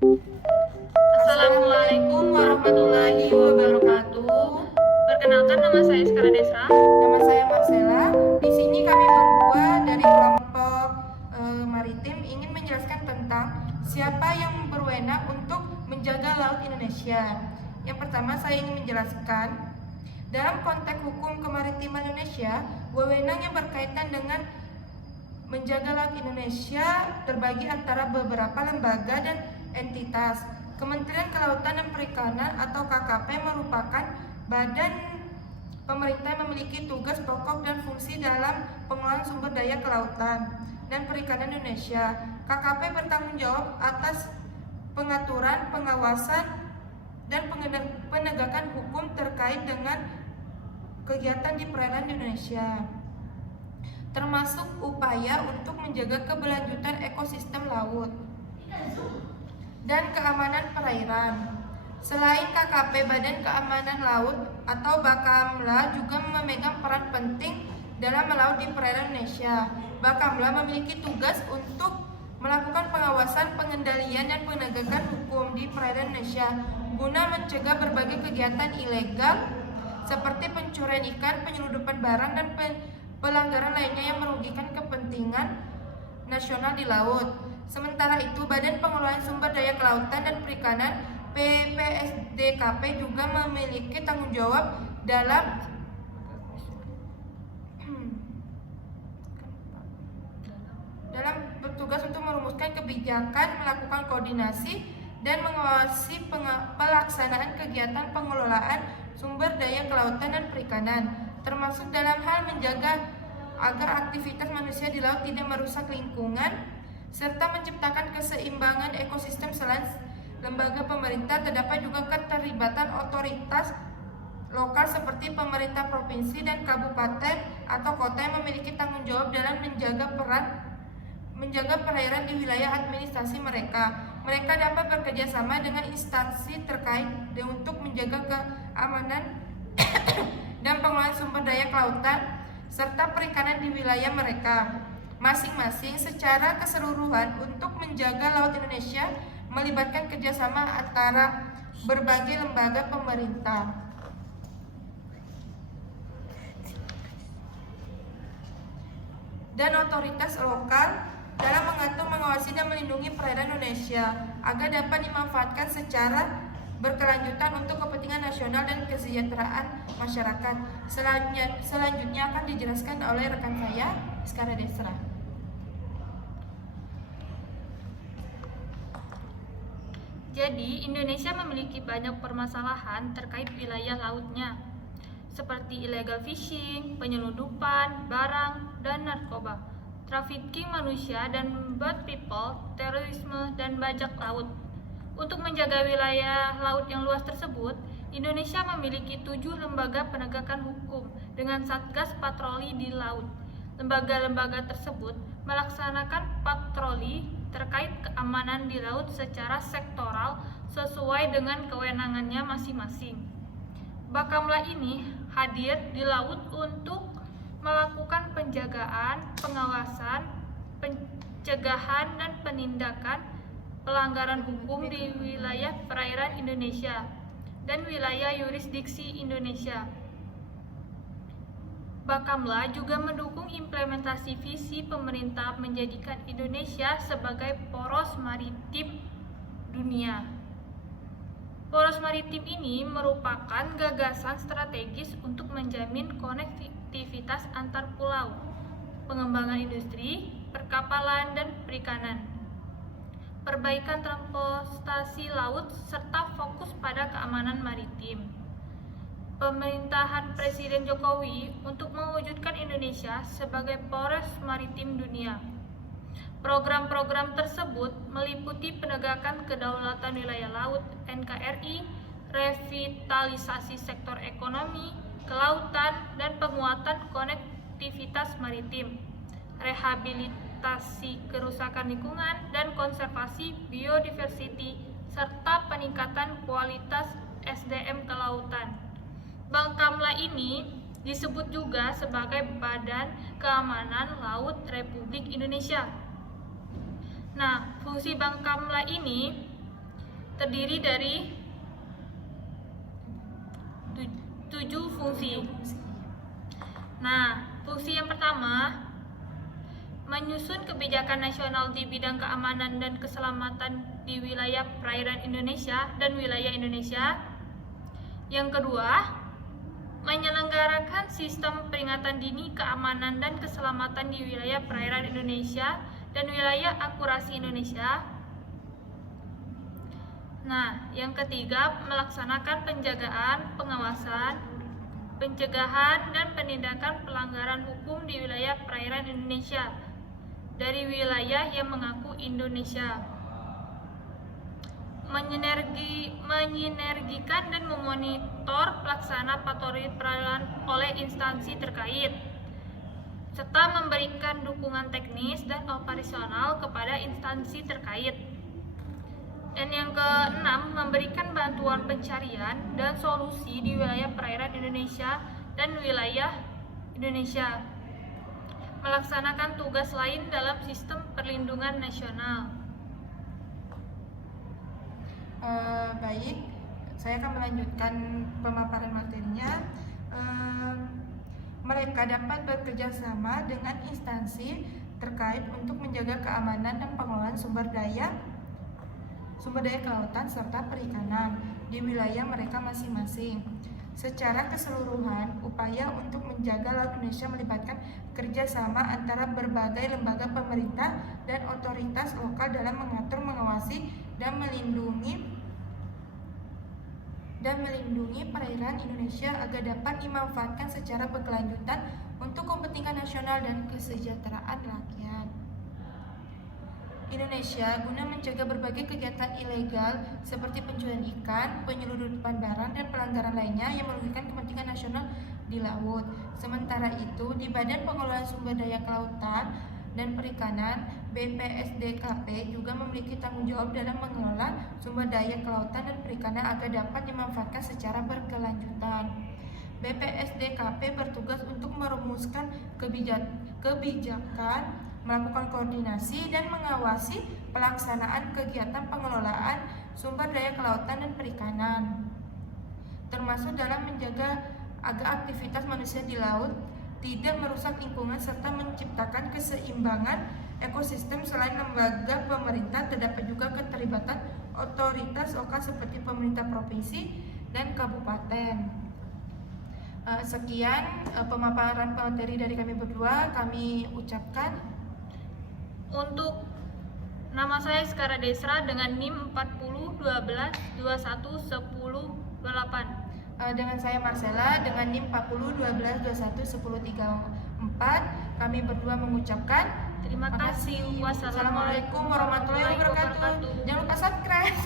Assalamualaikum warahmatullahi wabarakatuh. Perkenalkan, nama saya Iskara Desra. Nama saya Marcella. Di sini kami berdua dari kelompok maritim ingin menjelaskan tentang siapa yang berwenang untuk menjaga laut Indonesia. Yang pertama saya ingin menjelaskan dalam konteks hukum kemaritiman Indonesia, wewenang yang berkaitan dengan menjaga laut Indonesia terbagi antara beberapa lembaga dan entitas. Kementerian Kelautan dan Perikanan atau KKP merupakan badan pemerintah yang memiliki tugas pokok dan fungsi dalam pengelolaan sumber daya kelautan dan perikanan Indonesia. KKP bertanggung jawab atas pengaturan, pengawasan, dan penegakan hukum terkait dengan kegiatan di perairan Indonesia, termasuk upaya untuk menjaga keberlanjutan ekosistem laut dan keamanan perairan. Selain KKP, Badan Keamanan Laut atau Bakamla juga memegang peran penting dalam melaut di perairan Indonesia. Bakamla memiliki tugas untuk melakukan pengawasan, pengendalian, dan penegakan hukum di perairan Indonesia guna mencegah berbagai kegiatan ilegal seperti pencurian ikan, penyelundupan barang, dan pelanggaran lainnya yang merugikan kepentingan nasional di laut. Sementara itu, Badan Pengelolaan Sumber Daya Kelautan dan Perikanan BPSDKP juga memiliki tanggung jawab dalam bertugas untuk merumuskan kebijakan, melakukan koordinasi, dan mengawasi pelaksanaan kegiatan pengelolaan sumber daya kelautan dan perikanan, termasuk dalam hal menjaga agar aktivitas manusia di laut tidak merusak lingkungan, serta menciptakan keseimbangan ekosistem. Selain lembaga pemerintah, terdapat juga keterlibatan otoritas lokal seperti pemerintah provinsi dan kabupaten atau kota yang memiliki tanggung jawab dalam menjaga perairan di wilayah administrasi mereka. Mereka dapat bekerja sama dengan instansi terkait untuk menjaga keamanan dan pengelolaan sumber daya kelautan serta perikanan di wilayah mereka masing-masing. Secara keseluruhan, untuk menjaga laut Indonesia melibatkan kerjasama antara berbagai lembaga pemerintah dan otoritas lokal dalam mengatur, mengawasi, dan melindungi perairan Indonesia agar dapat dimanfaatkan secara berkelanjutan untuk kepentingan nasional dan kesejahteraan masyarakat. Selanjutnya akan dijelaskan oleh rekan saya, Iskara Desra. Jadi, Indonesia memiliki banyak permasalahan terkait wilayah lautnya, seperti illegal fishing, penyelundupan barang dan narkoba, trafficking manusia dan bird people, terorisme, dan bajak laut. Untuk menjaga wilayah laut yang luas tersebut, Indonesia memiliki 7 lembaga penegakan hukum dengan Satgas Patroli di Laut. Lembaga-lembaga tersebut melaksanakan patroli terkait keamanan di laut secara sektoral sesuai dengan kewenangannya masing-masing. Bakamla ini hadir di laut untuk melakukan penjagaan, pengawasan, pencegahan, dan penindakan pelanggaran hukum di wilayah perairan Indonesia dan wilayah yurisdiksi Indonesia. Bakamla juga mendukung implementasi visi pemerintah menjadikan Indonesia sebagai poros maritim dunia. Poros maritim ini merupakan gagasan strategis untuk menjamin konektivitas antar pulau, pengembangan industri, perkapalan, dan perikanan, perbaikan transportasi laut, serta fokus pada keamanan maritim. Pemerintahan Presiden Jokowi untuk mewujudkan Indonesia sebagai poros maritim dunia. Program-program tersebut meliputi penegakan kedaulatan wilayah laut (NKRI), revitalisasi sektor ekonomi, kelautan, dan penguatan konektivitas maritim, rehabilitasi kerusakan lingkungan dan konservasi biodiversity, serta peningkatan kualitas SDM kelautan. Bakamla ini disebut juga sebagai Badan Keamanan Laut Republik Indonesia. Nah, fungsi Bakamla ini terdiri dari 7 fungsi. Nah, fungsi yang pertama, menyusun kebijakan nasional di bidang keamanan dan keselamatan di wilayah perairan Indonesia dan wilayah Indonesia. Yang kedua, menyelenggarakan sistem peringatan dini keamanan dan keselamatan di wilayah perairan Indonesia dan wilayah akurasi Indonesia. Nah, yang ketiga, melaksanakan penjagaan, pengawasan, pencegahan, dan penindakan pelanggaran hukum di wilayah perairan Indonesia dari wilayah yang mengaku Indonesia. Menyinergikan dan memonitor pelaksana patroli perairan oleh instansi terkait, serta memberikan dukungan teknis dan operasional kepada instansi terkait. Dan yang keenam, memberikan bantuan pencarian dan solusi di wilayah perairan Indonesia dan wilayah Indonesia. Melaksanakan tugas lain dalam sistem perlindungan nasional. Baik, saya akan melanjutkan pemaparan materinya. Mereka dapat bekerja sama dengan instansi terkait untuk menjaga keamanan dan pengelolaan sumber daya kelautan serta perikanan di wilayah mereka masing-masing. Secara keseluruhan, upaya untuk menjaga Laut Indonesia melibatkan kerjasama antara berbagai lembaga pemerintah dan otoritas lokal dalam mengatur, mengawasi, dan melindungi perairan Indonesia agar dapat dimanfaatkan secara berkelanjutan untuk kepentingan nasional dan kesejahteraan rakyat Indonesia guna mencegah berbagai kegiatan ilegal seperti pencurian ikan, penyelundupan barang, dan pelanggaran lainnya yang merugikan kepentingan nasional di laut. Sementara itu, di Badan Pengelolaan Sumber Daya Kelautan dan Perikanan (BPSDKP) juga memiliki tanggung jawab dalam mengelola sumber daya kelautan dan perikanan agar dapat dimanfaatkan secara berkelanjutan. BPSDKP bertugas untuk merumuskan kebijakan, melakukan koordinasi, dan mengawasi pelaksanaan kegiatan pengelolaan sumber daya kelautan dan perikanan, termasuk dalam menjaga agar aktivitas manusia di laut tidak merusak lingkungan serta menciptakan keseimbangan ekosistem. Selain lembaga pemerintah, terdapat juga keterlibatan otoritas lokal seperti pemerintah provinsi dan kabupaten. Sekian pemaparan materi dari kami berdua. Kami ucapkan Untuk nama saya Skara Desra dengan NIM 40 12 21 10 28. Dengan saya Marcella dengan NIM 40 12 21 10 34. Kami berdua mengucapkan Terima kasih. Wassalamualaikum warahmatullahi wabarakatuh. Jangan lupa subscribe.